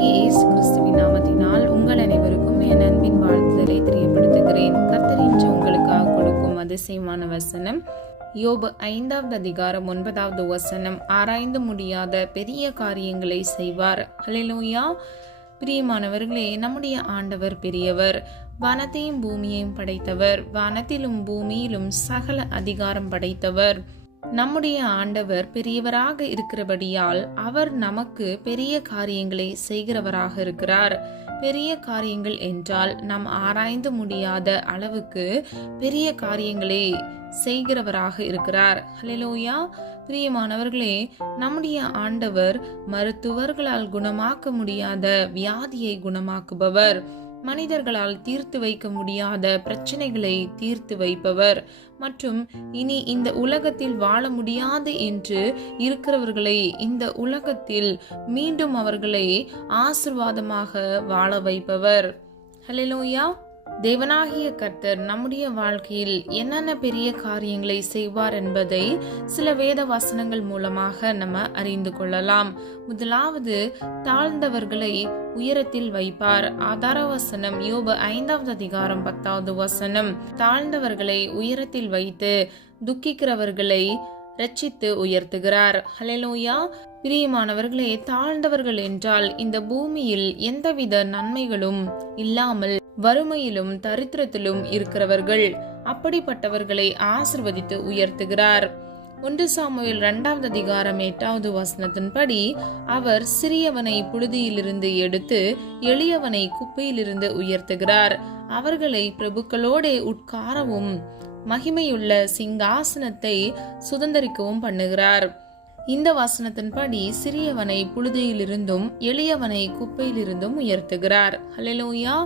ஆண்டவராகிய இயேசு கிறிஸ்துவின் நாமத்தினால் உங்கள் அனைவருக்கும் என் அன்பின் வாழ்த்துதலை தெரியப்படுத்துகிறேன். கர்த்தர் இன்று உங்களுக்காக கொடுக்கும் அதிசயமான வசனம் யோபு 5வது அதிகாரம் 9வது வசனம். ஆராய்ந்து முடியாத பெரிய காரியங்களை செய்வார். ஹல்லேலூயா. பிரியமானவர்களே, நம்முடைய ஆண்டவர் பெரியவர். வானத்தையும் பூமியையும் படைத்தவர். வானத்திலும் பூமியிலும் சகல அதிகாரம் படைத்தவர். நம்முடைய ஆண்டவர் பெரியவராக இருக்கிறபடியால் அவர் நமக்கு பெரிய காரியங்களை செய்கிறவராக இருக்கிறார். பெரிய காரியங்கள் என்றால் நாம் ஆராய்ந்து முடியாத அளவுக்கு பெரிய காரியங்களை செய்கிறவராக இருக்கிறார். ஹல்லேலூயா. பிரியமானவர்களே, நம்முடைய ஆண்டவர் மருத்துவர்களால் குணமாக்க முடியாத வியாதியை குணமாக்குபவர். மனிதர்களால் தீர்த்து வைக்க முடியாத பிரச்சனைகளை தீர்த்து வைப்பவர் மற்றும் இனி இந்த உலகத்தில் வாழ முடியாது என்று இருக்கிறவர்களை இந்த உலகத்தில் மீண்டும் அவர்களை ஆசீர்வாதமாக வாழ வைப்பவர். ஹல்லேலூயா. தேவனாகிய கர்த்தர் நம்முடைய வாழ்க்கையில் என்னென்ன பெரிய காரியங்களை செய்வார் என்பதை சில வேத வசனங்கள் மூலமாக நம்ம அறிந்து கொள்ளலாம். முதலாவது, தாழ்ந்தவர்களை உயரத்தில் வைப்பார். ஆதார வசனம் யோபு 5வது அதிகாரம் 10வது வசனம். தாழ்ந்தவர்களை உயரத்தில் வைத்து துக்கிக்கிறவர்களை ரட்சித்து உயர்த்துகிறார். ஹல்லேலூயா. பிரியமானவர்களே, தாழ்ந்தவர்கள் என்றால் இந்த பூமியில் எந்தவித நன்மைகளும் இல்லாமல் வறுமையிலும் தரித்திரத்திலும் இருக்கிறவர்கள். அப்படிப்பட்டவர்களை ஆசீர்வதித்து உயர்த்துகிறார். 1 சாமுவேல் 2வது அதிகாரம் 8வது வசனத்தின்படி அவர் சிறியவனை புழுதியிலிருந்து எடுத்து எளியவனை குப்பையிலிருந்து உயர்த்துகிறார். அவர்களை பிரபுக்களோடு உட்காரவும் மகிமையுள்ள சிங்காசனத்தை சுதந்தரிக்கவும் பண்ணுகிறார். இந்த வசனத்தின்படி சிறியவனை புழுதியிலிருந்தும் எளியவனை குப்பையிலிருந்தும் உயர்த்துகிறார். ஹல்லேலூயா.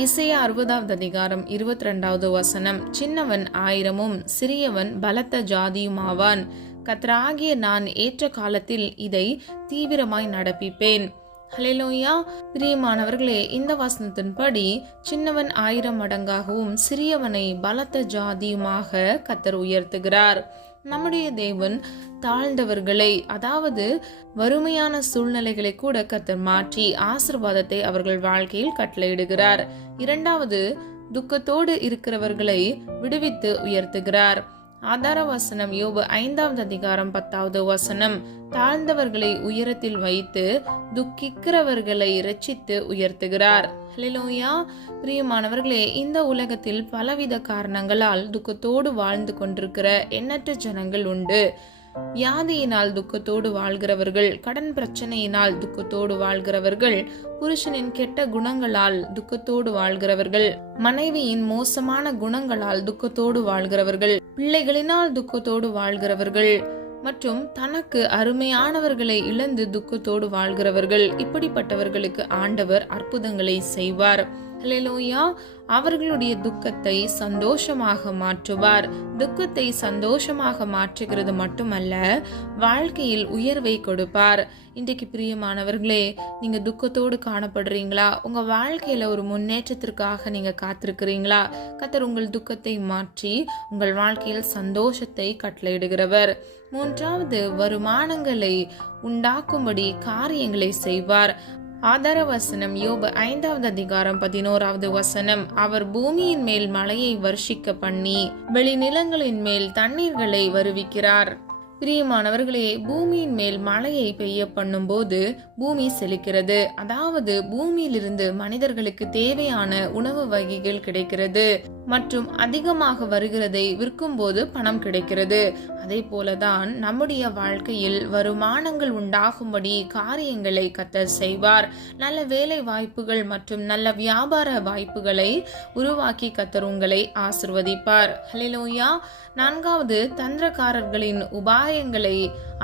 ஏசாயா 60வது அதிகாரம் 22வது வசனம். சின்னவன் 1000மும் சிறியவன் பலத்த ஜாதியுமாவான். கர்த்தராகிய நான் ஏற்ற காலத்தில் இதை தீவிரமாய் நடப்பிப்பேன். ஹல்லேலூயா. பிரியமானவர்களே, இந்த வசனத்தின்படி சின்னவன் 1000 மடங்காகவும் சிறியவனை பலத்த ஜாதியுமாக கர்த்தர் உயர்த்துகிறார். நம்முடைய தேவன் தாழ்ந்தவர்களை, அதாவது வறுமையான சூழ்நிலைகளை கூட கர்த்தர் மாற்றி ஆசீர்வாதத்தை அவர்கள் வாழ்க்கையில் கட்டளையிடுகிறார். இரண்டாவது, துக்கத்தோடு இருக்கிறவர்களை விடுவித்து உயர்த்துகிறார். ஆதார வசனம் யோபு 5வது அதிகாரம் 10வது வசனம். தாழ்ந்தவர்களை உயரத்தில் வைத்து துக்கிக்கிறவர்களை ரட்சித்து உயர்த்துகிறார். ஹல்லேலூயா. பிரியமானவர்களே, இந்த உலகத்தில் பலவித காரணங்களால் துக்கத்தோடு வாழ்ந்து கொண்டிருக்கிற எண்ணற்ற ஜனங்கள் உண்டு. வியாதியினால் துக்கத்தோடு வாழ்கிறவர்கள், கடன் பிரச்சனையினால் துக்கத்தோடு வாழ்கிறவர்கள், புருஷனின் கெட்ட குணங்களால் துக்கத்தோடு வாழ்கிறவர்கள், மனைவியின் மோசமான குணங்களால் துக்கத்தோடு வாழ்கிறவர்கள், பிள்ளைகளினால் துக்கத்தோடு வாழ்கிறவர்கள் மற்றும் தனக்கு அருமையானவர்களை இழந்து துக்கத்தோடு வாழ்கிறவர்கள். இப்படிப்பட்டவர்களுக்கு ஆண்டவர் அற்புதங்களை செய்வார். ஹல்லேலூயா. அவர்களுடைய துக்கத்தை சந்தோஷமாக மாற்றுவார். துக்கத்தை சந்தோஷமாக மாற்றுகிறது மட்டுமல்ல, வாழ்க்கையில் உயர்வை கொடுப்பார். இன்றைக்கு பிரியமானவர்களே, நீங்க துக்கத்தோடு காணப்படுறீங்களா? உங்க வாழ்க்கையில ஒரு முன்னேற்றத்திற்காக நீங்க காத்திருக்கிறீங்களா? கர்த்தர் உங்கள் துக்கத்தை மாற்றி உங்கள் வாழ்க்கையில் சந்தோஷத்தை கட்டளையிடுகிறவர். மூன்றாவது, வருமானங்களை உண்டாக்கும்படி காரியங்களை செய்வார். ஆதார வசனம் யோபு 5வது அதிகாரம் 11வது வசனம். அவர் பூமியின் மேல் மழையை வர்ஷிக்க பண்ணி வெளிநிலங்களின் மேல் தண்ணீர்களை வருவிக்கிறார். பிரியமானவர்களே, பூமியின் மேல் மழையை பெய்ய பண்ணும் போது பூமி செழிக்கிறது. அதாவது பூமியிலிருந்து மனிதர்களுக்கு தேவையான உணவு வகைகள் கிடைக்கிறது மற்றும் அதிகமாக வருகிறதை விற்கும் போது பணம் கிடைக்கிறது. அதே போலதான் நம்முடைய வாழ்க்கையில் வருமானங்கள் உண்டாகும்படி காரியங்களை கர்த்தர் செய்வார். நல்ல வேலை வாய்ப்புகள் மற்றும் நல்ல வியாபார வாய்ப்புகளை உருவாக்கி கர்த்தர் உங்களை ஆசீர்வதிப்பார். ஹல்லேலூயா. நான்காவது, தந்திரக்காரர்களின் உபாயங்களை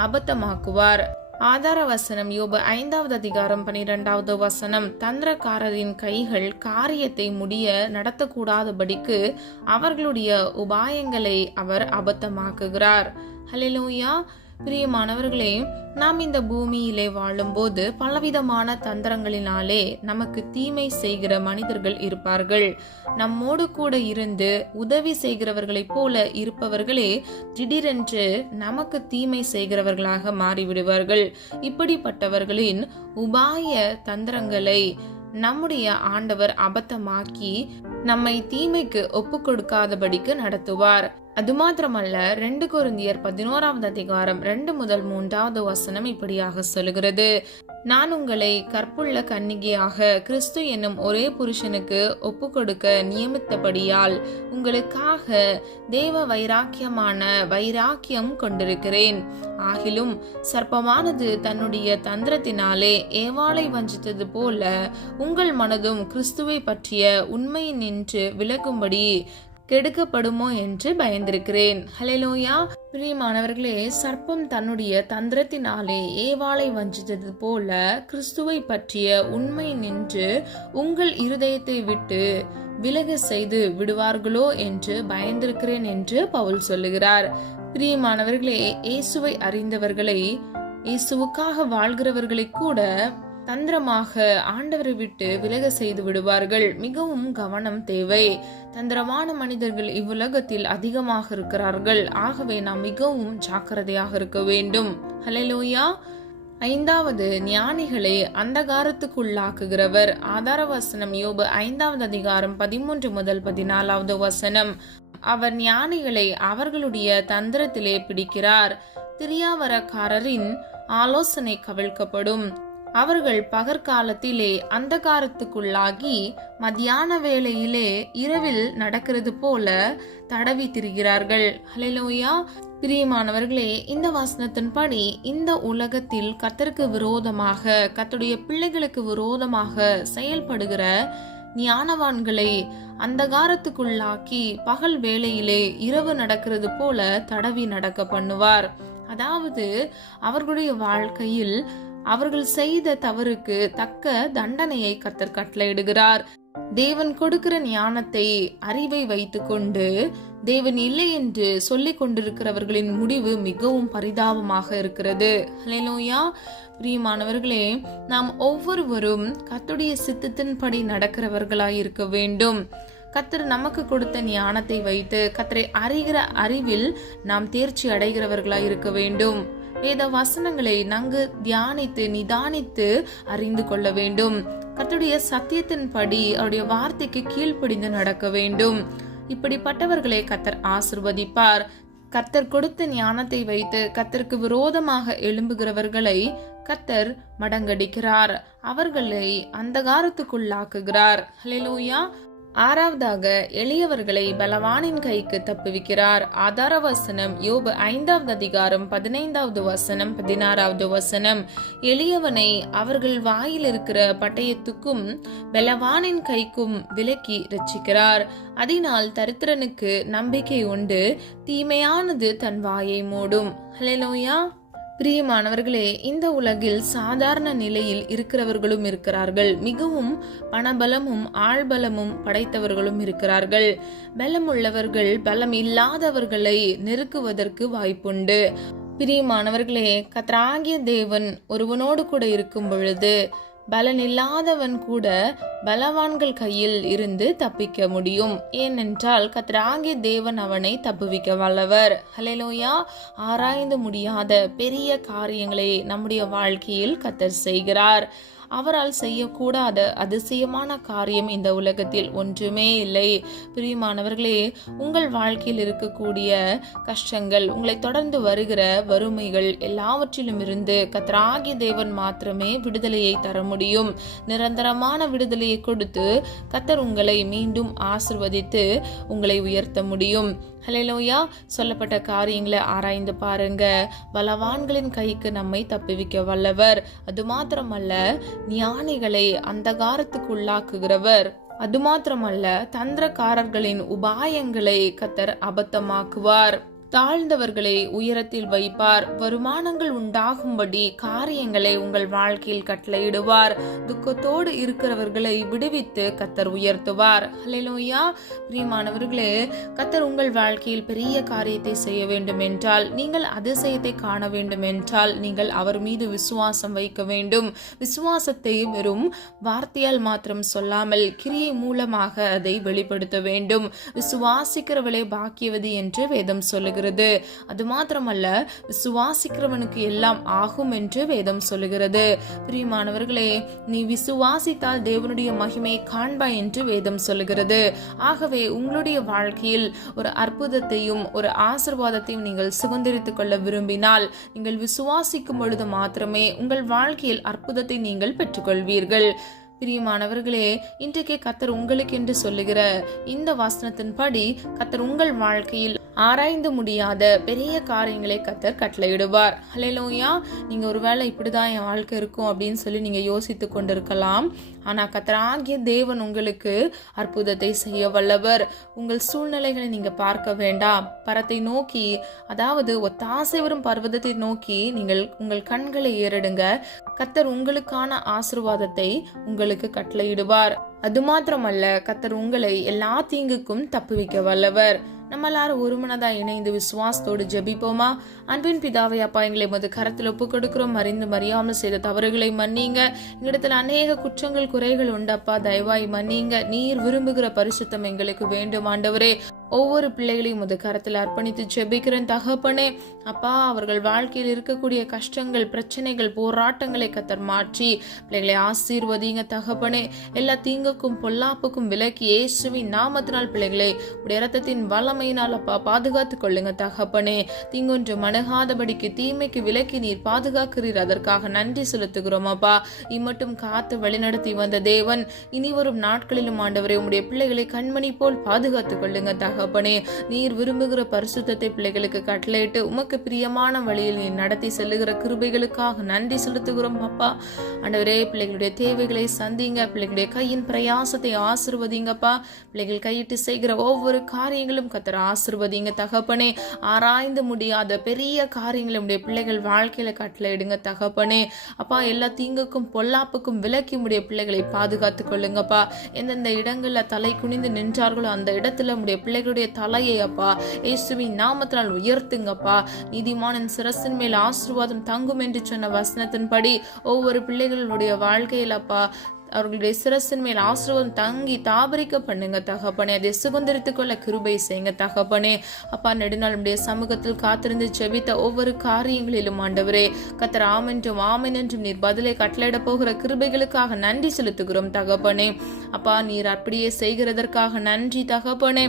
அபத்தமாக்குவார். ஆதார வசனம் யோபு 5வது அதிகாரம் 12வது வசனம். தந்திரக்காரரின் கைகள் காரியத்தை முடிய நடத்தக்கூடாதபடிக்கு அவர்களுடைய உபாயங்களை அவர் அபத்தமாக்குகிறார். ஹல்லேலூயா. பிரியமானவர்களே, நாம் இந்த பூமியிலே வாழும்போது பலவிதமான தந்திரங்களினாலே நமக்கு தீமை செய்கிற மனிதர்கள் இருப்பார்கள். நம்மோடு கூட இருந்து உதவி செய்கிறவர்களைப் போல இருப்பவர்களே திடீரென்று நமக்கு தீமை செய்கிறவர்களாக மாறிவிடுவார்கள். இப்படிப்பட்டவர்களின் உபாய தந்திரங்களை நம்முடைய ஆண்டவர் அபத்தமாக்கி நம்மை தீமைக்கு ஒப்பு கொடுக்காதபடிக்கு நடத்துவார். அது மாத்திரமல்ல, 2 கொரிந்தியர் 11வது அதிகாரம் 2 முதல் 3வது வசனம் இப்படியாக சொல்லுகிறது: நான் உங்களை கற்புள்ள கன்னிகையாக கிறிஸ்து என்னும் ஒரே புருஷனுக்கு ஒப்பு கொடுக்க நியமித்தபடியால் உங்களுக்காக தேவ வைராக்கியம் கொண்டிருக்கிறேன். ஆகிலும் சர்ப்பமானது தன்னுடைய தந்திரத்தினாலே ஏவாளை வஞ்சித்தது போல உங்கள் மனதும் கிறிஸ்துவை பற்றிய உண்மை நின்று விலகும்படி கெடுக்கப்படுமோ என்று பயந்திருக்கிறேன். ஹல்லேலூயா. பிரியமானவர்களே, சர்ப்பம் தன்னுடைய தந்திரத்தினாலே ஏவாளை வஞ்சித்தது போல கிறிஸ்துவை பற்றிய உண்மை நின்று உங்கள் இருதயத்தை விட்டு விலக செய்து விடுவார்களோ என்று பயந்திருக்கிறேன் என்று பவுல் சொல்லுகிறார். பிரியமானவர்களே, இயேசுவை அறிந்தவர்களை, இயேசுவுக்காக வாழ்கிறவர்களை கூட தந்திரமாக ஆண்டவரை விட்டு விலக செய்து விடுவார்கள். மிகவும் கவனம் தேவை. தந்திரமான மனிதர்கள் இவ்வுலகத்தில் அதிகமாக இருக்கிறார்கள். ஆகவே நாம் மிகவும் ஜாக்கிரதையாக இருக்க வேண்டும். ஹல்லேலூயா. 5வது, ஞானிகளை அந்தகாரத்துக்குள்ளாக்குகிறவர். ஆதார வசனம் யோபு 5வது அதிகாரம் 13 முதல் 14வது வசனம். அவர் ஞானிகளை அவர்களுடைய தந்திரத்திலே பிடிக்கிறார். திரியாவரக்காரரின் ஆலோசனை கவிழ்க்கப்படும். அவர்கள் பகற்காலத்திலே அந்தகாரத்துக்குள்ளாகி மத்தியான வேளையிலே இரவில் நடக்கிறது போல தடவி திரிகிறார்கள். ஹல்லேலூயா. பிரியமானவர்களே, இந்த வசனத்தின்படி இந்த உலகத்தில் கர்த்தருக்கு விரோதமாக, கர்த்தருடைய பிள்ளைகளுக்கு விரோதமாக செயல்படுகிற ஞானவான்களை அந்தகாரத்துக்குள்ளாக்கி பகல் வேளையிலே இரவு நடக்கிறது போல தடவி நடக்க பண்ணுவார். அதாவது அவர்களுடைய வாழ்க்கையில் அவர்கள் செய்த தவறுக்கு தக்க தண்டனையை கர்த்தர் கட்டளையிடுகிறார். தேவன் கொடுக்கிற ஞானத்தை, அறிவை வைத்துக்கொண்டு தேவன் இல்லை என்று சொல்லிக் கொண்டிருக்கிறவர்களின் முடிவு மிகவும் பரிதாபமாக இருக்கிறது. ஹல்லேலூயா. பிரியமானவர்களே, நாம் ஒவ்வொருவரும் கர்த்தருடைய சித்தத்தின்படி நடக்கிறவர்களாய் இருக்க வேண்டும். கர்த்தர் நமக்கு கொடுத்த ஞானத்தை வைத்து கர்த்தரை அறிகிற அறிவில் நாம் தேர்ச்சி அடைகிறவர்களாய் இருக்க வேண்டும். வேத வசனங்களை நன்கு தியானித்து நிதானித்து அறிந்து கொள்ள வேண்டும். கர்த்தருடைய சத்தியத்தின்படி அவருடைய வார்த்தைக்கு கீழ்ப்படிந்து நடக்க வேண்டும். இப்படிப்பட்டவர்களை கர்த்தர் ஆசீர்வதிப்பார். கர்த்தர் கொடுத்த ஞானத்தை வைத்து கர்த்தருக்கு விரோதமாக எழும்புகிறவர்களை கர்த்தர் மடங்கடிக்கிறார். அவர்களை அந்தகாரத்துக்குள்ளாக்குகிறார். ஹல்லேலூயா. 6வதாக, எளியவர்களை பலவானின் கைக்கு தப்புவிக்கிறார். ஆதார வசனம் யோபு 5வது அதிகாரம் 15வது வசனம் 16வது வசனம். எளியவனை அவர்கள் வாயில் இருக்கிற பட்டயத்துக்கும் பலவானின் கைக்கும் விலக்கி ரட்சிக்கிறார். அதனால் தரித்திரனுக்கு நம்பிக்கை உண்டு, தீமையானது தன் வாயை மூடும். ஹல்லேலூயா. பிரியமானவர்களே, இந்த உலகில் சாதாரண நிலையில் இருக்கிறவர்களும் இருக்கிறார்கள். மிகவும் பணபலமும் ஆள்பலமும் படைத்தவர்களும் இருக்கிறார்கள். பலம் உள்ளவர்கள் பலம் இல்லாதவர்களை நெருக்குவதற்கு வாய்ப்புண்டு. பிரியமானவர்களே, கர்த்தராகிய தேவன் ஒருவனோடு கூட இருக்கும் பொழுது பலன் இல்லாதவன் கூட பலவான்கள் கையில் இருந்து தப்பிக்க முடியும். ஏனென்றால் கர்த்தராகிய தேவன் அவனை தப்புவிக்க வல்லவர். ஹல்லேலூயா. ஆராய்ந்து முடியாத பெரிய காரியங்களை நம்முடைய வாழ்க்கையில் கர்த்தர் செய்கிறார். அவரால் செய்யக்கூடாத அதிசயமான காரியம் இந்த உலகத்தில் ஒன்றுமே இல்லை. பிரியமானவர்களே, உங்கள் வாழ்க்கையில் இருக்கக்கூடிய கஷ்டங்கள், உங்களை தொடர்ந்து வருகிற வறுமைகள் எல்லாவற்றிலும் இருந்து கர்த்தராகிய தேவன் மாத்திரமே விடுதலையை தர முடியும். நிரந்தரமான விடுதலையை கொடுத்து கர்த்தர் உங்களை மீண்டும் ஆசீர்வதித்து உங்களை உயர்த்த முடியும். ஹல்லேலூயா. சொல்லப்பட்ட காரியங்களை ஆராய்ந்து பாருங்க. பலவான்களின் கைக்கு நம்மை தப்புவிக்க வல்லவர். அது மாத்திரமல்ல, ஞானிகளை அந்தகாரத்துக்குள்ளாக்குகிறவர். அது மாத்திரமல்ல, தந்திரக்காரர்களின் உபாயங்களை கர்த்தர் அபத்தமாக்குவார். தாழ்ந்தவர்களை உயரத்தில் வைப்பார். வருமானங்கள் உண்டாகும்படி காரியங்களை உங்கள் வாழ்க்கையில் கட்டளையிடுவார். துக்கத்தோடு இருக்கிறவர்களை விடுவித்து கர்த்தர் உயர்த்துவார். ஹல்லேலூயா. பிரியமானவர்களே, கர்த்தர் உங்கள் வாழ்க்கையில் பெரிய காரியத்தை செய்ய வேண்டும் என்றால், நீங்கள் அதிசயத்தை காண வேண்டும் என்றால், நீங்கள் அவர் மீது விசுவாசம் வைக்க வேண்டும். விசுவாசத்தை வெறும் வார்த்தையால் மாத்திரம் சொல்லாமல் கிரியை மூலமாக அதை வெளிப்படுத்த வேண்டும். விசுவாசிக்கிறவளே பாக்கியவதி என்று வேதம் சொல்லுகிறது. அது மாத்திரமல்ல, விசுவாசிக்கிறவனுக்கு எல்லாம் ஆகும் என்று வேதம் சொல்லுகிறது. பிரியமானவர்களே, நீ விசுவாசித்தால் தேவனுடைய மகிமை காண்பாய் என்று வேதம் சொல்லுகிறது. ஆகவே உங்களுடைய வாழ்க்கையில் ஒரு அற்புதத்தையும் ஒரு ஆசீர்வாதத்தையும் நீங்கள் சுதந்திரித்துக் கொள்ள விரும்பினால், நீங்கள் விசுவாசிக்கும் பொழுது மாத்திரமே உங்கள் வாழ்க்கையில் அற்புதத்தை நீங்கள் பெற்றுக்கொள்வீர்கள். பிரியமானவர்களே, இன்றைக்கே கர்த்தர் உங்களுக்கு என்று சொல்லுகிற இந்த வசனத்தின்படி கர்த்தர் உங்கள் வாழ்க்கையில் ஆராய்ந்து முடியாத பெரிய காரியங்களை கர்த்தர் கட்டளையிடுவார். ஹல்லேலூயா. நீங்க ஒருவேளை இப்படிதான் என் வாழ்க்கை இருக்கும் அப்படின்னு சொல்லி நீங்க யோசித்து கொண்டிருக்கலாம். ஆனா கர்த்தராகிய தேவன் உங்களுக்கு அற்புதத்தை செய்ய வல்லவர். உங்கள் சூழ்நிலைகளை நீங்க பார்க்க வேண்டாம். பரத்தை நோக்கி, அதாவது ஒத்தாசை வரும் பர்வதத்தை நோக்கி நீங்கள் உங்கள் கண்களை ஏறெடுங்க. கர்த்தர் உங்களுக்கான ஆசீர்வாதத்தை உங்களுக்கு கட்டளையிடுவார். அது மாத்திரமல்ல, கர்த்தர் உங்களை எல்லா தீங்குக்கும் தப்புவிக்க வல்லவர். நம்ம எல்லாரும் ஒரு மனதா இணைந்து விசுவாசத்தோடு ஜெபிப்போமா? அன்பின் பிதாவை அப்பா, எங்களை உமது கரத்தில் ஒப்பு கொடுக்கிறோம். அறிந்து மறியாமல் செய்த தவறுகளை மன்னிங்க. எங்களிடத்தில் அநேக குற்றங்கள் குறைகள் உண்டப்பா, தயவாய் மன்னிங்க. நீர் விரும்புகிற பரிசுத்தம் எங்களுக்கு வேண்டும் ஆண்டவரே. ஒவ்வொரு பிள்ளைகளையும் உமது கரத்தில் அர்ப்பணித்து ஜெபிக்கிறேன் தகப்பனே. அப்பா, அவர்கள் வாழ்க்கையில் இருக்கக்கூடிய கஷ்டங்கள், பிரச்சனைகள், போராட்டங்களை கர்த்தர் மாற்றி பிள்ளைகளை ஆசீர்வதிங்க தகப்பனே. எல்லா தீங்குக்கும் பொல்லாப்புக்கும் விலக்கி இயேசுவின் நாமத்தினால் பிள்ளைகளை உடைய இரத்தத்தின் வல்லமையினால் அப்பா பாதுகாத்துக் கொள்ளுங்க தகப்பனே. தீங்கொன்று மணுகாதபடிக்கு தீமைக்கு விலக்கி நீர் பாதுகாக்கிறீர். அதற்காக நன்றி செலுத்துகிறோம் அப்பா. இம்மட்டும் காத்து வழிநடத்தி வந்த தேவன் இனி வரும் நாட்களிலும் ஆண்டவரே உம்முடைய பிள்ளைகளை கண்மணி போல் பாதுகாத்துக் கொள்ளுங்க தகப்பனே. நீர் விரும்புகிற பரிசுத்தத்தை பிள்ளைகளுக்கு கட்டளையிட்டு உமக்கு பிரியமான வழியில் நீர் நடத்தி செல்லுகிற கிருபைகளுக்காக நன்றி செலுத்துகிறோம் அப்பா. ஆண்டவரே, பிள்ளைகளுடைய தேவைகளை சந்திங்க. பிள்ளைகளுடைய கையின் பிரயாசத்தை ஆசீர்வதிங்கப்பா. பிள்ளைகள் கையிட்டு செய்கிற ஒவ்வொரு காரியங்களும் கர்த்தர் ஆசீர்வதிங்க தகப்பனே. ஆராய்ந்து முடியாத பெரிய காரியங்களை உடைய பிள்ளைகள் வாழ்க்கையில கட்டளையிடுங்க தகப்பனே. அப்பா, எல்லா தீங்குக்கும் பொல்லாப்புக்கும் விலக்கி உடைய பிள்ளைகளை பாதுகாத்துக் கொள்ளுங்கப்பா. எந்தெந்த இடங்கள்ல தலை குனிந்து நின்றார்களோ அந்த இடத்துல உடைய பிள்ளைகளுடைய தலையை அப்பா இயேசுவின் நாமத்தினால் உயர்த்துங்கப்பா. நீதிமானின் சிரசின் மேல் ஆசீர்வாதம் தங்கும் என்று சொன்ன வசனத்தின்படி ஒவ்வொரு பிள்ளைகளுடைய வாழ்க்கையில் அப்பா அவர்களுடைய சிரசின் மேல் ஆசீர்வாதம் தங்கி தாபரிக்க பண்ணுங்க தகப்பனே. அதை சுதந்திரித்துக் கொள்ள கிருபை செய்யுங்க தகப்பனே. அப்பா, நெடுநாளுடைய சமூகத்தில் காத்திருந்து ஜெபித்த ஒவ்வொரு காரியங்களிலும் ஆண்டவரே கர்த்தர் ஆமென்றும் ஆமென் என்றும் நீர் பதிலை கட்டளையிட போகிற கிருபைகளுக்காக நன்றி செலுத்துகிறோம் தகப்பனே. அப்பா, நீர் அப்படியே செய்கிறதற்காக நன்றி தகப்பனே.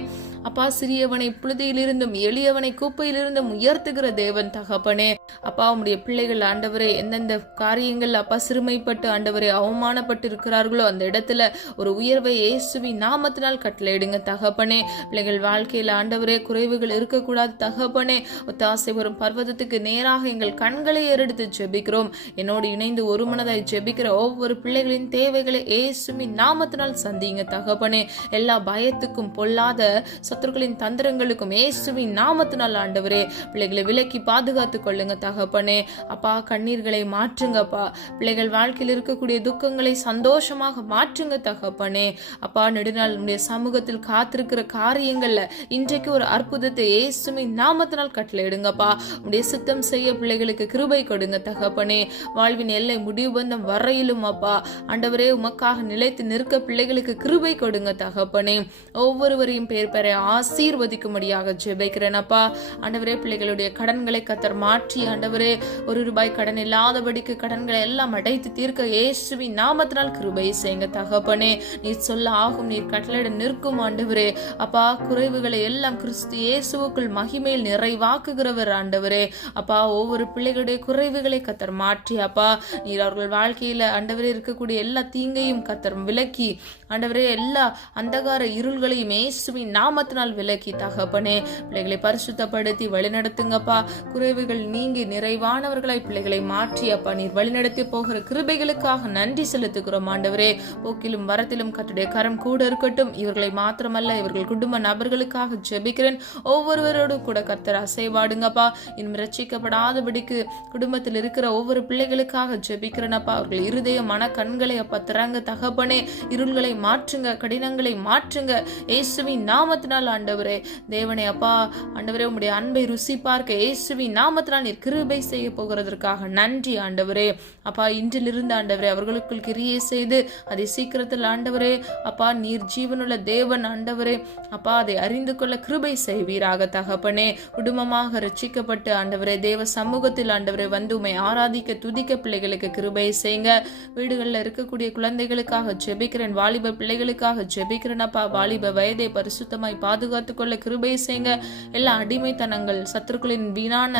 அப்பா, சிறியவனை புழுதியிலிருந்தும் எளியவனை கூப்பையிலிருந்தும் உயர்த்துகிற தேவன் தகப்பனே. அப்பா, உம்முடைய பிள்ளைகள் ஆண்டவரே எந்தெந்த காரியங்கள் அப்பா சிறுமைப்பட்டு ஆண்டவரே அவமானப்பட்டு இருக்கிறார்களோ அந்த இடத்துல ஒரு உயர்வை இயேசுவின் நாமத்தினால் கட்டளையிடுங்க தகப்பனே. பிள்ளைகள் வாழ்க்கையில் ஆண்டவரே குறைவுகள் இருக்கக்கூடாது தகப்பனே. ஒத்தாசை வரும் பர்வதத்துக்கு நேராக எங்கள் கண்களை ஏறெடுத்து ஜெபிக்கிறோம். என்னோடு இணைந்து ஒரு மனதாய் ஜெபிக்கிற ஒவ்வொரு பிள்ளைகளின் தேவைகளை இயேசுவின் நாமத்தினால் சந்திங்க தகப்பனே. எல்லா பயத்துக்கும் பொல்லாத சத்துருக்களின் தந்திரங்களுக்கும் இயேசுவின் நாமத்தினால் ஆண்டவரே பிள்ளைகளை விலக்கி பாதுகாத்துக் கொள்ளுங்க தகப்பனே. அப்பா, கண்ணீர்களை மாற்றுங்கப்பா. பிள்ளைகள் வாழ்க்கையில் இருக்கக்கூடிய துக்கங்களை சந்தோஷமாக மாற்றுங்க தகப்பனே. அப்பா, நெடுநாள் உடைய சமூகத்தில் காத்திருக்கிற காரியங்கள்ல இன்றைக்கு ஒரு அற்புதத்தை இயேசுவின் நாமத்தினால் கட்டளையிடுங்கப்பா. உடைய சித்தம் செய்ய பிள்ளைகளுக்கு கிருபை கொடுங்க தகப்பனே. வாழ்வின் எல்லை முடிவு பந்தம் வரையிலும் அப்பா ஆண்டவரே உமக்காக நிலைத்து நிற்க பிள்ளைகளுக்கு கிருபை கொடுங்க தகப்பனே. ஒவ்வொருவரையும் பேர் பெற ஆசீர்வதிக்கும்படியாக ஜெபிக்கிறேன் அப்பா. ஆண்டவரே, பிள்ளைகளுடைய கடன்களை கர்த்தர் மாற்றி ஆண்டவரே ₹1 கடன் இல்லாதபடிக்கு கடன்களை எல்லாம் அடைத்து தீர்க்க இயேசுவின் நாமத்தினால் கிருபை செய்யுங்க தகப்பனே. நீர் சொல்ல ஆகும், நீர் கட்டளையிட நிற்கும் ஆண்டவரே. அப்பா, குறைவுகளை எல்லாம் கிறிஸ்து இயேசுவுக்குள் மகிமையில் நிறைவாக்குகிறவர் ஆண்டவரே. அப்பா, ஒவ்வொரு பிள்ளைகளுடைய குறைவுகளை கர்த்தர் மாற்றி அப்பா நீர் அவர்கள் வாழ்க்கையில ஆண்டவரே இருக்கக்கூடிய எல்லா தீங்கையும் கர்த்தர் விலக்கி ஆண்டவரே எல்லா அந்தகார இருள்களையும் இயேசுவின் நாமத்தினால் விலக்கி தகப்பனே பிள்ளைகளை பரிசுத்தப்படுத்தி வழிநடத்துங்கப்பா. குறைவுகள் நீங்கி நிறைவானவர்களாய் பிள்ளைகளை மாற்றி அப்பா நீர் வழிநடத்தி போகிற கிருபைகளுக்காக நன்றி செலுத்துகிறோம் ஆண்டவரே. போக்கிலும் வரத்திலும் கர்த்தருடைய கரம் கூட இருக்கட்டும். இவர்களை மாத்திரமல்ல இவர்கள் குடும்ப நபர்களுக்காக ஜெபிக்கிறேன். ஒவ்வொருவரோடு கூட கர்த்தர் அசைவாடுங்கப்பா. இன்னும் ரட்சிக்கப்படாதபடிக்கு குடும்பத்தில் இருக்கிற ஒவ்வொரு பிள்ளைகளுக்காக ஜெபிக்கிறேனப்பா. அவர்கள் இருதய மன கண்களை அப்பா திறங்க தகப்பனே. இருள்களை மாற்றுங்க, கடினங்களை மாற்றுங்க இயேசுவின் நாமத்தினால் ஆண்டவரே. தேவனே அப்பா ஆண்டவரே உம்முடைய அன்பை ருசி பார்க்க இயேசுவின் நாமத்தினால் நீர் கிருபை செய்ய போகிறதற்காக நன்றி ஆண்டவரே. அப்பா இன்றிலிருந்து ஆண்டவரே அவர்களுக்குள் கிரியை செய்து அதை சீக்கிரத்தில் ஆண்டவரே அப்பா நீர் ஜீவனுள்ள தேவன் ஆண்டவரே அப்பா அதை அறிந்து கொள்ள கிருபை செய்வீராக தகப்பனே. குடும்பமாக ரட்சிக்கப்பட்டு ஆண்டவரே தேவ சமூகத்தில் ஆண்டவரே வந்து உம்மை ஆராதிக்க துதிக்க பிள்ளைகளுக்கு கிருபை செய்யுங்க. வீடுகளில் இருக்கக்கூடிய குழந்தைகளுக்காக ஜெபிக்கிறேன். வாலிப பிள்ளைகளுக்காக ஜெபிக்கிறேன் அப்பா. வாலிப வயதை பரிசுத்தமாய் பாதுகாத்துக் கொள்ள கிருபை செய்யுங்க. எல்லா அடிமைத்தனங்கள் சத்துருக்களின் வீணான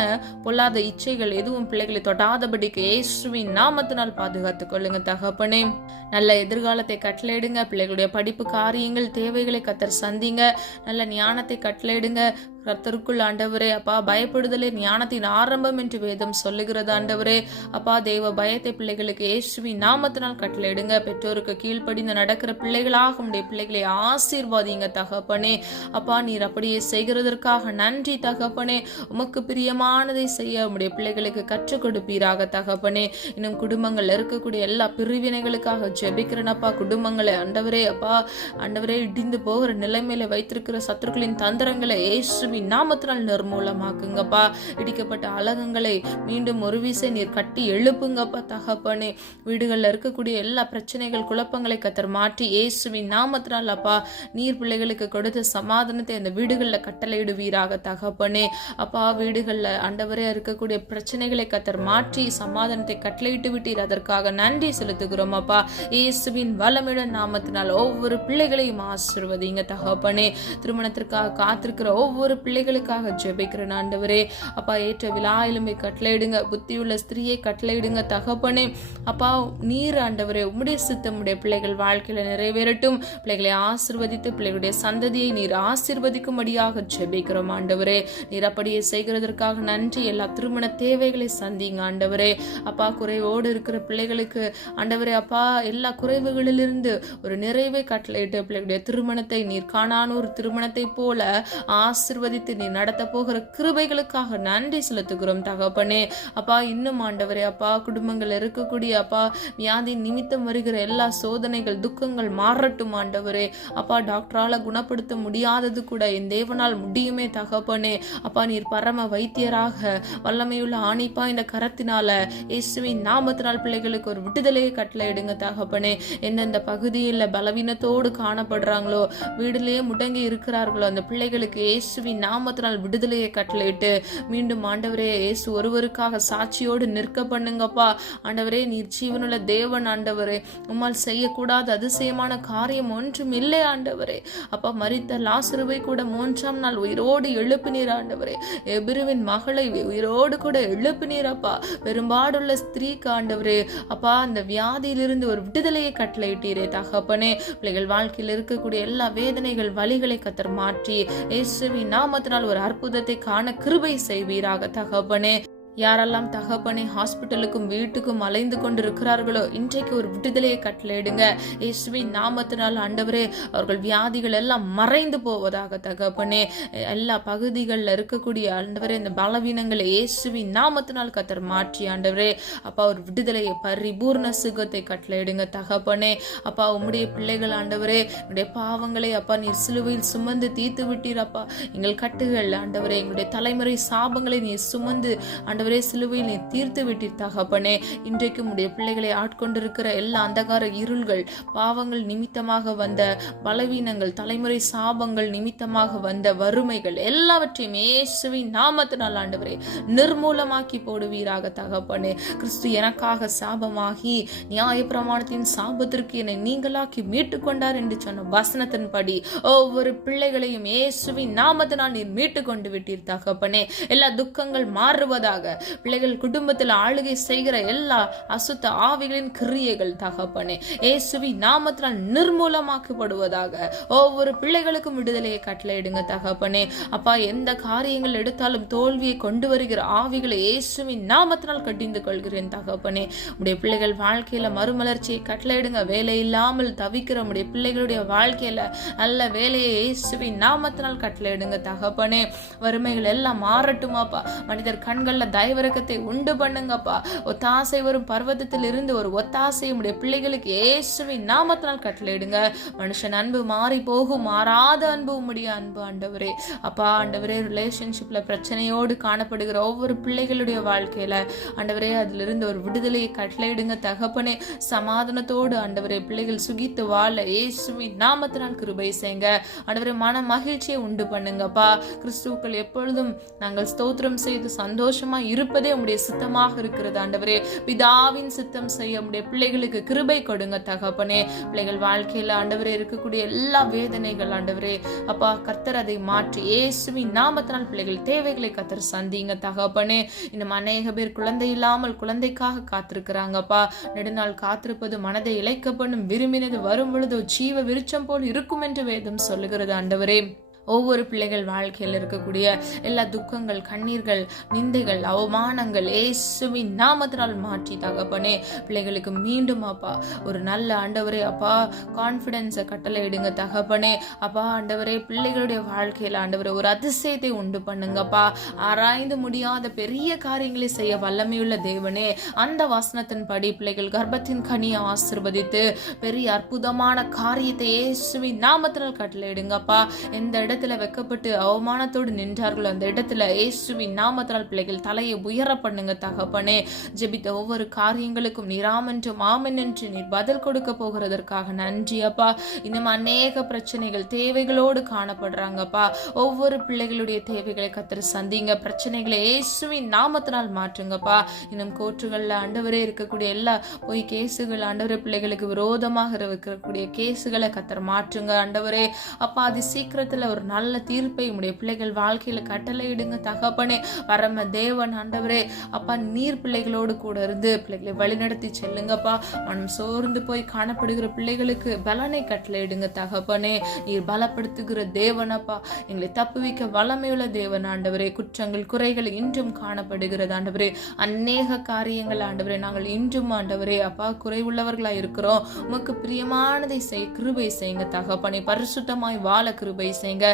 பொல்லாத இச்சைகள் எதுவும் பிள்ளைகளை தொடாதபடிக்கு இயேசுவின் நாமத்தினால் பாதுகாத்துக் கொள்ளுங்க தகப்பனே. நல்ல எதிர்காலத்தை கட்டளையிடுங்க. பிள்ளைகளுடைய படிப்பு காரியங்கள் தேவைகளை கர்த்தர் சந்திங்க. நல்ல ஞானத்தை கட்டளையிடுங்க. கர்த்தருக்குள் ஆண்டவரே அப்பா பயப்படுதலே ஞானத்தின் ஆரம்பம் என்று வேதம் சொல்லுகிறது ஆண்டவரே. அப்பா தேவ பயத்தை பிள்ளைகளுக்கு இயேசுவின் நாமத்தினால் கட்டளையிடுங்க. பெற்றோருக்கு கீழ்ப்படிந்து நடக்கிற பிள்ளைகளாக உடைய பிள்ளைகளை ஆசீர்வாதிங்க தகப்பனே. அப்பா நீர் அப்படியே செய்கிறதற்காக நன்றி தகப்பனே. உமக்கு பிரியமானதை செய்ய உடைய பிள்ளைகளுக்கு கற்றுக் கொடுப்பீராக தகப்பனே. இன்னும் குடும்பங்கள் இருக்கக்கூடிய எல்லா பிரிவினைகளுக்காக ஜெபிக்கிறனப்பா. குடும்பங்களை ஆண்டவரே அப்பா ஆண்டவரே இடிந்து போகிற நிலைமையில வைத்திருக்கிற சத்துருக்களின் தந்திரங்களை இயேசுவின் நாமத்தினால் நிர்மூலமாக்குங்கப்பா. இடிக்கப்பட்ட அலகங்களை மீண்டும் ஒரு வீசை நீர் கட்டி எழுப்புங்கப்பா தகப்பனே. வீடுகளில் இருக்கக்கூடிய எல்லா பிரச்சனைகள் குழப்பங்களை கர்த்தர் மாற்றி இயேசுவின் நாமத்தினால் அப்பா நீர் பிள்ளைகளுக்கு கொடுத்த சமாதானத்தை அந்த வீடுகளில் கட்டளையிடுவீராக தகப்பனே. அப்பா வீடுகளில் ஆண்டவரே இருக்கக்கூடிய பிரச்சனைகளை கர்த்தர் மாற்றி சமாதானத்தை கட்டளையிட்டு விட்டீர். அதற்காக நன்றி செலுத்துகிறோம் அப்பா. இயேசுவின் வல்லமையுள்ள நாமத்தினால் ஒவ்வொரு பிள்ளைகளையும் ஆசீர்வதிங்க தகப்பனே. திருமணத்திற்காக காத்திருக்கிற ஒவ்வொரு பிள்ளைகளுக்காக ஜெபிக்கிறேன் ஆண்டவரே. அப்பா ஏற்ற விழாயிலுமே கட்டளையிடுங்க. புத்தியுள்ள ஸ்திரியை கட்டளையிடுங்க தகப்பனே. அப்பா நீர் ஆண்டவரே உம்முடைய சித்தம் உடைய பிள்ளைகள் வாழ்க்கையில நிறைவேறட்டும். பிள்ளைகளை ஆசீர்வதித்து பிள்ளைகளுடைய சந்ததியை நீர் ஆசீர்வதிக்கும்படியாக ஜெபிக்கிறோம் ஆண்டவரே. நீர் அப்படியே செய்கிறதற்காக நன்றி. எல்லா திருமண தேவைகளை சந்திங்க ஆண்டவரே. அப்பா குறைவோடு இருக்கிற பிள்ளைகளுக்கு ஆண்டவரே அப்பா எல்லா குறைவுகளிலிருந்து ஒரு நிறைவை கட்டளையிட்டு பிள்ளைகளுடைய திருமணத்தை நீர் காணானூர் திருமணத்தை போல ஆசீர்வதித்து நீ நடத்த போகிற கிருபைகளுக்காக நன்றி செலுத்துகிறோம் தகப்பனே. அப்பா இன்னும் ஆண்டவரே அப்பா குடும்பங்கள் இருக்கக்கூடிய அப்பா வியாதி நிமித்தம் வருகிற எல்லா சோதனைகள் துக்கங்கள் மாறட்டும் ஆண்டவரே. அப்பா டாக்டரால குணப்படுத்த முடியாதது கூட என் தேவனால் முடியுமே தகப்பனே. அப்பா நீர் பரம வைத்தியராக வல்லமையுள்ள ஆணிப்பா இந்த கரத்தினால இயேசுவின் நாமத்தினால் பிள்ளைகளுக்கு ஒரு விடுதலையை கட்டளையிடுங்க தகப்பனே. எந்தெந்த பகுதியில் பலவீனத்தோடு காணப்படுறாங்களோ வீட்டிலேயே முடங்கி இருக்கிறார்களோ அந்த பிள்ளைகளுக்கு இயேசுவின் நாமத்தினால் விடுதலையை கட்டளையிட்டு மீண்டும் ஆண்டவரே இயேசு ஒருவருக்காக சாட்சியோடு நிற்க பண்ணுங்கப்பா. ஆண்டவரே நீர் ஜீவனுள்ள தேவன் ஆண்டவரே. உம்மால் செய்யக்கூடாத அதிசயமான காரியம் ஒன்றும் இல்லை ஆண்டவரே. அப்பா மரித்த லாசருவை கூட 3ஆம் நாள் உயிரோடு எழுப்பினீர் ஆண்டவரே. எபிருவின் மகளை உயிரோடு கூட எழுப்பினீர் அப்பா. பெரும்பாடுள்ள ஸ்திரீக்கு ஆண்டவரே அப்பா அந்த வியாதியிலிருந்து ஒரு விடுதலையை கட்டளையிட்டீரே தகப்பனே. பிள்ளைகள் வாழ்க்கையில் இருக்கக்கூடிய எல்லா வேதனைகள் வலிகளை கர்த்தர் மாற்றி இயேசுவின் நாமத்தினால் ஒரு அற்புதத்தை காண கிருபை செய்வீராக தகப்பனே. யாரெல்லாம் தகப்பனை ஹாஸ்பிட்டலுக்கும் வீட்டுக்கும் அலைந்து கொண்டு இருக்கிறார்களோ இன்றைக்கு ஒரு விடுதலையை கட்டளையிடுங்க இயேசுவின் நாமத்தினால் ஆண்டவரே. அவர்கள் வியாதிகள் எல்லாம் மறைந்து போவதாக தகப்பனே. எல்லா பகுதிகளில் இருக்கக்கூடிய ஆண்டவரே இந்த பலவீனங்களை இயேசுவின் நாமத்தினால் கர்த்தர் மாற்றி ஆண்டவரே அப்பா ஒரு விடுதலையை பரிபூர்ண சுகத்தை கட்டளையிடுங்க தகப்பனே. அப்பா உம்முடைய பிள்ளைகள் ஆண்டவரே என்னுடைய பாவங்களை அப்பா நீர் சிலுவையில் சுமந்து தீர்த்து விட்டீர் அப்பா. எங்கள் கட்டுகள் ஆண்டவரே எங்களுடைய தலைமுறை சாபங்களை நீர் சுமந்து ஆண்டவரே சிலுவையில் நீர் தீர்த்து விட்டீர் தகப்பனே. இன்றைக்கு உடைய பிள்ளைகளை ஆட்கொண்டிருக்கிற எல்லா அந்தகார இருள்கள் பாவங்கள் நிமித்தமாக வந்த பலவீனங்கள் தலைமுறை சாபங்கள் நிமித்தமாக வந்த வறுமைகள் எல்லாவற்றையும் இயேசுவின் நாமத்தினால் ஆண்டவரே நிர்மூலமாக்கி போடுவீராக தகப்பனே. கிறிஸ்து எனக்காக சாபமாகி நியாயப்பிரமாணத்தின் சாபத்திற்கு என்னை நீங்களாக்கி மீட்டு கொண்டார் என்று சொன்ன வசனத்தின்படி ஒவ்வொரு பிள்ளைகளையும் இயேசுவின் நாமத்தினால் நீர் மீட்டு கொண்டு விட்டீர் தகப்பனே. எல்லா துக்கங்கள் மாறுவதாக பிள்ளைகள் குடும்பத்தில் ஆளுகை செய்கிற எல்லா அசுத்த ஆவிகளின் கிரியைகள் தகப்பனே இயேசுவின் நாமத்தினால் நிர்மூலமாக்கப்படுவதாக. ஒவ்வொரு பிள்ளைகளுக்கும் விடுதலையை கட்டளையிடுங்க தகப்பனே. அப்பா, எந்த காரியங்கள் எடுத்தாலும் தோல்வியை கொண்டு வருகிற ஆவிகளை இயேசுவின் நாமத்தினால் கட்டிந்து கொள்கிறேன் தகப்பனே. உடைய பிள்ளைகள் வாழ்க்கையில மறுமலர்ச்சியை கட்டளையிடுங்க. வேலை இல்லாமல் தவிக்கிற உடைய பிள்ளைகளுடைய வாழ்க்கையில நல்ல வேலையை இயேசுவின் நாமத்தினால் கட்டளையிடுங்க தகப்பனே. வறுமைகள் எல்லாம் மாறட்டுமாப்பா. மனிதர் கண்கள்ல தயவிரக்கத்தை உண்டு பண்ணுங்கப்பா. ஒத்தாசை வரும் பர்வதத்தில் இருந்து ஒரு ஒத்தாசை உடைய பிள்ளைகளுக்கு இயேசுவின் நாமத்தினால் கட்டளையிடுங்க. மனுஷன் அன்பு மாறி போகும், மாறாத அன்பு உம்முடைய அன்பு ஆண்டவரே. அப்பா ஆண்டவரே, ரிலேஷன்ஷிப்ல பிரச்சனையோடு காணப்படுகிற ஒவ்வொரு பிள்ளைகளுடைய வாழ்க்கையில ஆண்டவரே அதிலிருந்து ஒரு விடுதலையை கட்டளையிடுங்க தகப்பனே. சமாதானத்தோடு ஆண்டவரே பிள்ளைகள் சுகித்து வாழ இயேசுவின் நாமத்தினால் கிருபை செய்யுங்க ஆண்டவரே. மன மகிழ்ச்சியை உண்டு பண்ணுங்கப்பா. கிறிஸ்துவுக்கள் எப்பொழுதும் நாங்கள் ஸ்தோத்திரம் செய்து சந்தோஷமா இருப்பதே உம்முடைய சித்தமாக இருக்கிறது ஆண்டவரே. பிதாவின் சித்தம் செய்ய உம்முடைய பிள்ளைகளுக்கு கிருபை கொடுங்க தகப்பனே. பிள்ளைகள் வாழ்க்கையில ஆண்டவரே இருக்கக்கூடிய எல்லா வேதனைகள் ஆண்டவரே அப்பா கர்த்தர் அதை மாற்றி இயேசுவின் நாமத்தினால் பிள்ளைகள் தேவைகளை கர்த்தர் சந்திங்க தகப்பனே. இன்னும் அநேக பேர் குழந்தை இல்லாமல் குழந்தைக்காக காத்திருக்கிறாங்கப்பா. நெடுநாள் காத்திருப்பது மனதை இளைக்கப்படும், விரும்பினது வரும் பொழுது ஜீவ விருட்சம் போல் இருக்கும் என்று வேதம் சொல்லுகிறது ஆண்டவரே. ஒவ்வொரு பிள்ளைகள் வாழ்க்கையில் இருக்கக்கூடிய எல்லா துக்கங்கள், கண்ணீர்கள், நிந்தைகள், அவமானங்கள் இயேசுவின் நாமத்தினால் மாற்றி தகப்பனே பிள்ளைகளுக்கு மீண்டும் அப்பா ஒரு நல்ல ஆண்டவரே அப்பா கான்ஃபிடன்ஸை கட்டளையிடுங்க தகப்பனே. அப்பா ஆண்டவரே பிள்ளைகளுடைய வாழ்க்கையில் ஆண்டவரே ஒரு அதிசயத்தை உண்டு பண்ணுங்கப்பா. ஆராய்ந்து முடியாத பெரிய காரியங்களை செய்ய வல்லமையுள்ள தேவனே, அந்த வசனத்தின் படி பிள்ளைகள் கர்ப்பத்தின் கனியை ஆசீர்வதித்து பெரிய அற்புதமான காரியத்தை இயேசுவின் நாமத்தினால் கட்டளையிடுங்கப்பா. எந்த இடத்துல வெக்கப்பட்டு அவமானத்தோடு நின்றார்கள் அந்த இடத்துல இயேசுவின் நாமத்தினால் பிள்ளைகள் தலையை உயர பண்ணுங்க தகப்பனே. ஜெபித்த ஒவ்வொரு காரியங்களுக்கும் நீராம் என்றும் ஆமென் என்று நீர் பதில் கொடுக்க போகிறதற்காக நன்றி அப்பா. இன்னும் அநேக பிரச்சனைகள் தேவைகளோடு காணப்படுறாங்கப்பா. ஒவ்வொரு பிள்ளைகளுடைய தேவைகளை கர்த்தர் சந்திங்க. பிரச்சனைகளை இயேசுவின் நாமத்தினால் மாற்றுங்கப்பா. இன்னும் கோர்ட்டுகள்ல ஆண்டவரே இருக்கக்கூடிய எல்லா பொய் கேசுகள் ஆண்டவரே பிள்ளைகளுக்கு விரோதமாக இருக்கக்கூடிய கேசுகளை கர்த்தர் மாற்றுங்க ஆண்டவரே. அப்பா அது சீக்கிரத்துல ஒரு நல்ல தீர்ப்பை உடைய பிள்ளைகள் வாழ்க்கையில கட்டளையிடுங்க தகப்பனே. பரம தேவன் ஆண்டவரே அப்பா நீர் பிள்ளைகளோடு கூட இருந்து பிள்ளைகளை வழிநடத்தி செல்லுங்கப்பா. மனம் சோர்ந்து போய் காணப்படுகிற பிள்ளைகளுக்கு பலனை கட்டளையிடுங்க தகப்பனே. நீர் பலப்படுத்துகிற தேவனப்பா, எங்களை தப்புவிக்க வல்லமையுள்ள தேவன் ஆண்டவரே. குற்றங்கள் குறைகள் இன்றும் காணப்படுகிறது ஆண்டவரே. அநேக காரியங்கள் ஆண்டவரே நாங்கள் இன்றும் ஆண்டவரே அப்பா குறைவுள்ளவர்களா இருக்கிறோம். உமக்கு பிரியமானதை செய் கிருபை செய்யுங்க தகப்பனே. பரிசுத்தமாய் வாழ கிருபை செய்யுங்க.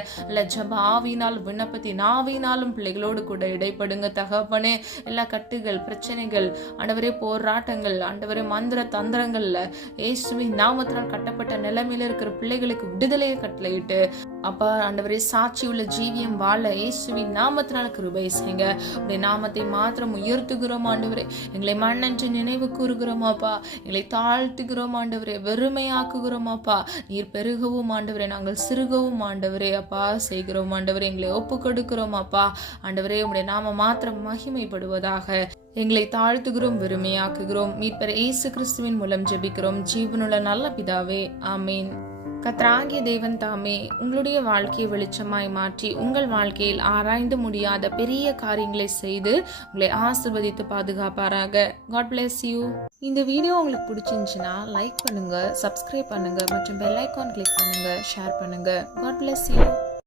ஜப ஆவினால் விண்ணப்பத்தின் ஆவினாலும் பிள்ளைகளோடு கூட இடைப்படுங்க தகப்பனே. எல்லா கட்டுகள் பிரச்சனைகள் ஆண்டவரே போராட்டங்கள் ஆண்டவரே மந்திர தந்திரங்கள்ல இயேசுவின் நாமத்தினால் கட்டப்பட்ட நிலைமையில இருக்கிற பிள்ளைகளுக்கு விடுதலையை கட்டளையிட்டு அப்பா ஆண்டவரே சாட்சி உள்ள ஜீவியம் வாழ இயேசுவின் நாமத்தினால் கிருபை செய்யுங்க. உடைய நாமத்தை மாத்திரம் உயர்த்துகிறோம் ஆண்டவரே. எங்களை மண்ணென்று நினைவு கூறுகிறோம் அப்பா. எங்களை தாழ்த்துகிறோம் ஆண்டவரே. வெறுமையாக்குகிறோம் அப்பா. நீர் பெருகவும் ஆண்டவரே நாங்கள் சிறுகவும் ஆண்டவரே அப்பா செய்கிறோம் ஆண்டவரே. எங்களை ஒப்பு கொடுக்கிறோம் அப்பா. ஆண்டவரே உடைய நாம மாத்திரம் மகிமைப்படுவதாக. எங்களை தாழ்த்துகிறோம், வெறுமையாக்குகிறோம். மீட்பர் இயேசு கிறிஸ்துவின் மூலம் ஜெபிக்கிறோம் ஜீவனுள்ள நல்ல பிதாவே, ஆமீன். கர்த்தராகிய தேவன் தாமே உங்களுடைய வாழ்க்கையை வெளிச்சமாய் மாற்றி உங்கள் வாழ்க்கையில் ஆராய்ந்து முடியாத பெரிய காரியங்களை செய்து உங்களை ஆசீர்வதித்து பாதுகாப்பாராக. God bless you. இந்த வீடியோ உங்களுக்கு பிடிச்சிருந்துச்சுன்னா லைக் பண்ணுங்க, சப்ஸ்கிரைப் பண்ணுங்க மற்றும் பெல் ஐகான் கிளிக் பண்ணுங்க, ஷேர் பண்ணுங்க. God bless you.